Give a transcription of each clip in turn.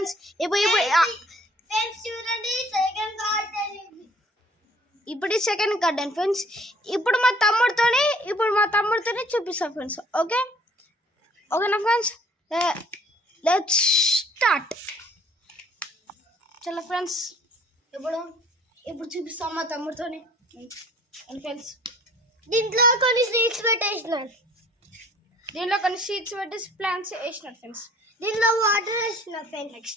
Friends. ఇప్పుడు second garden friends. ఇప్పుడు మా తమ్ముడితోనే చూపిస్తాను ఫ్రెండ్స్. ఓకేనా ఫ్రెండ్స్, లెట్స్ స్టార్ట్. చలో ఫ్రెండ్స్, ఇప్పుడు చూపిస్తాం మా తమ్ముడితోనే ఫ్రెండ్స్. దీంట్లో కొన్ని సీడ్స్ పెట్టేసినాను, ప్లాంట్స్ వేసినారు ఫ్రెండ్స్. దీంట్లో వాటర్ వేసిన ఫ్రెండ్స్.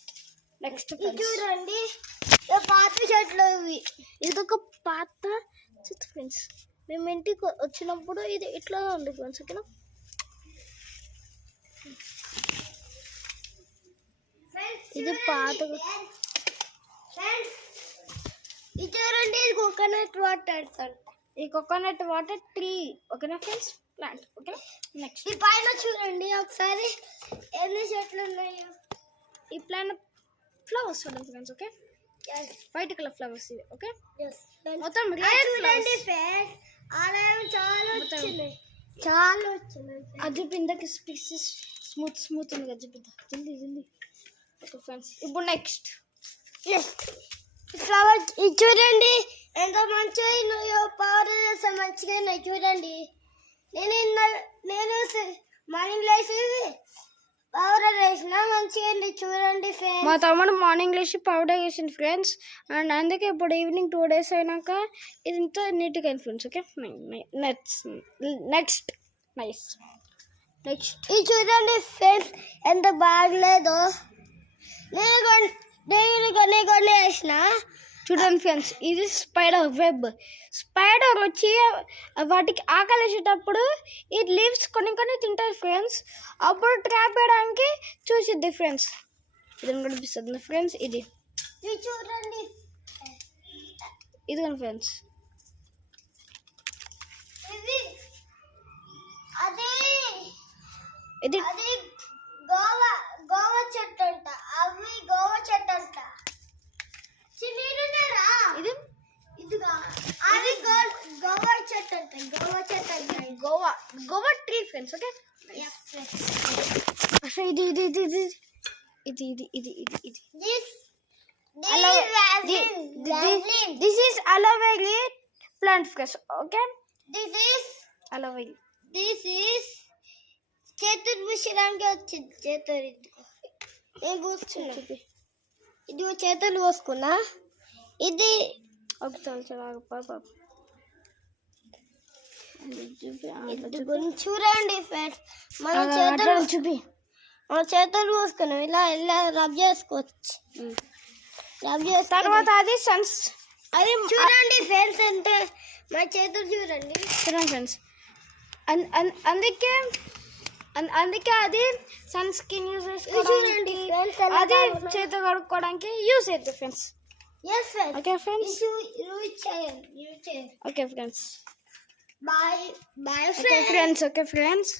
నెక్స్ట్ చూడండి, పాత చెట్లు ఇవి. ఇది ఒక పాత చెట్టు ఫ్రెండ్స్. మేము ఇంటికి వచ్చినప్పుడు ఇది ఇట్లా ఉంది ఫ్రెండ్స్. ఓకేనా, ఇది పాత. ఇది చూడండి, ఇది కోకోనట్ వాటర్. ఈ కోకోనట్ వాటర్ ట్రీ. ఓకేనా ఫ్రెండ్స్, ప్లాంట్. ఓకే, నెక్స్ట్ ఈ పైన చూడండి ఒకసారి ఎన్ని చెట్లు ఉన్నాయో. ఈ ప్లాంట్ ఫ్లవర్స్ చూడండి friends. Okay, white colour flowers ఇవి. ఓకే, మొత్తం చూడండి ఫ్రెండ్స్, అలా చాలా వచ్చినాయి. అజ్జుపిందకి స్పీసెస్ స్మూత్ ఉంది. అజ్జుపింద జల్దీ. ఓకే ఫ్రెండ్స్, ఇప్పుడు నెక్స్ట్ ఫ్లవర్. ఇది చూడండి ఎంత మంచిగా ఉన్నాయో, పౌడర్ వేస్తే మంచిగా ఉన్నాయి. చూడండి, నేను మార్నింగ్ లేచి పౌడర్ వేసిన మంచిగా ఉంది. చూడండి ఫ్రెండ్స్, మా తమ్ముడు మార్నింగ్ లేచి పౌడర్ వేసింది ఫ్రెండ్స్. అండ్ అందుకే ఇప్పుడు ఈవినింగ్ 2 days అయినాక ఇది ఇంత నీట్గా అయింది ఫ్రెండ్స్. ఓకే, నెక్స్ట్ ఇది చూడండి ఫ్రెండ్స్, ఎంత బాగలేదో. నేను కొన్ని వేసిన. చూడండి ఫ్రెండ్స్, ఇది స్పైడర్ వెబ్. స్పైడర్ వచ్చి వాటికి ఆకలేసేటప్పుడు ఈ లీవ్స్ కొన్ని తింటాయి ఫ్రెండ్స్. అప్పుడు ట్రాప్ వేయడానికి చూసిద్ది ఫ్రెండ్స్. ఇది కనిపిస్తుంది ఫ్రెండ్స్. ఇది చూడండి, ఇదిగోండి ఫ్రెండ్స్. ఇది గోవా చెట్టు అంట. అవి గోవా చెట్టు అంట. గోవా చెట్టు అంట. Goa tree friends. ఓకే, అసలు ఇది this is aloe vera plant friends. Okay, this is చేతులు పూసడానికి వచ్చింది. ఇది చేతులు పోసుకున్నా. ఇది చూడండి ఫ్రెండ్స్, మన చేతులు పోసుకున్నాం. ఇలా రబ్ చేసుకోవచ్చు. తర్వాత అది అది చూడండి ఫ్రెండ్స్, అంటే మా చేతులు చూడండి ఫ్రెండ్స్. అందుకే అది సన్ స్కిన్ యూజ్ చేసుకోవడానికి, అది చేతులు కడుక్కోవడానికి యూజ్ అవుతుంది friends. Okay friends, okay friends, boy friends. Okay friends.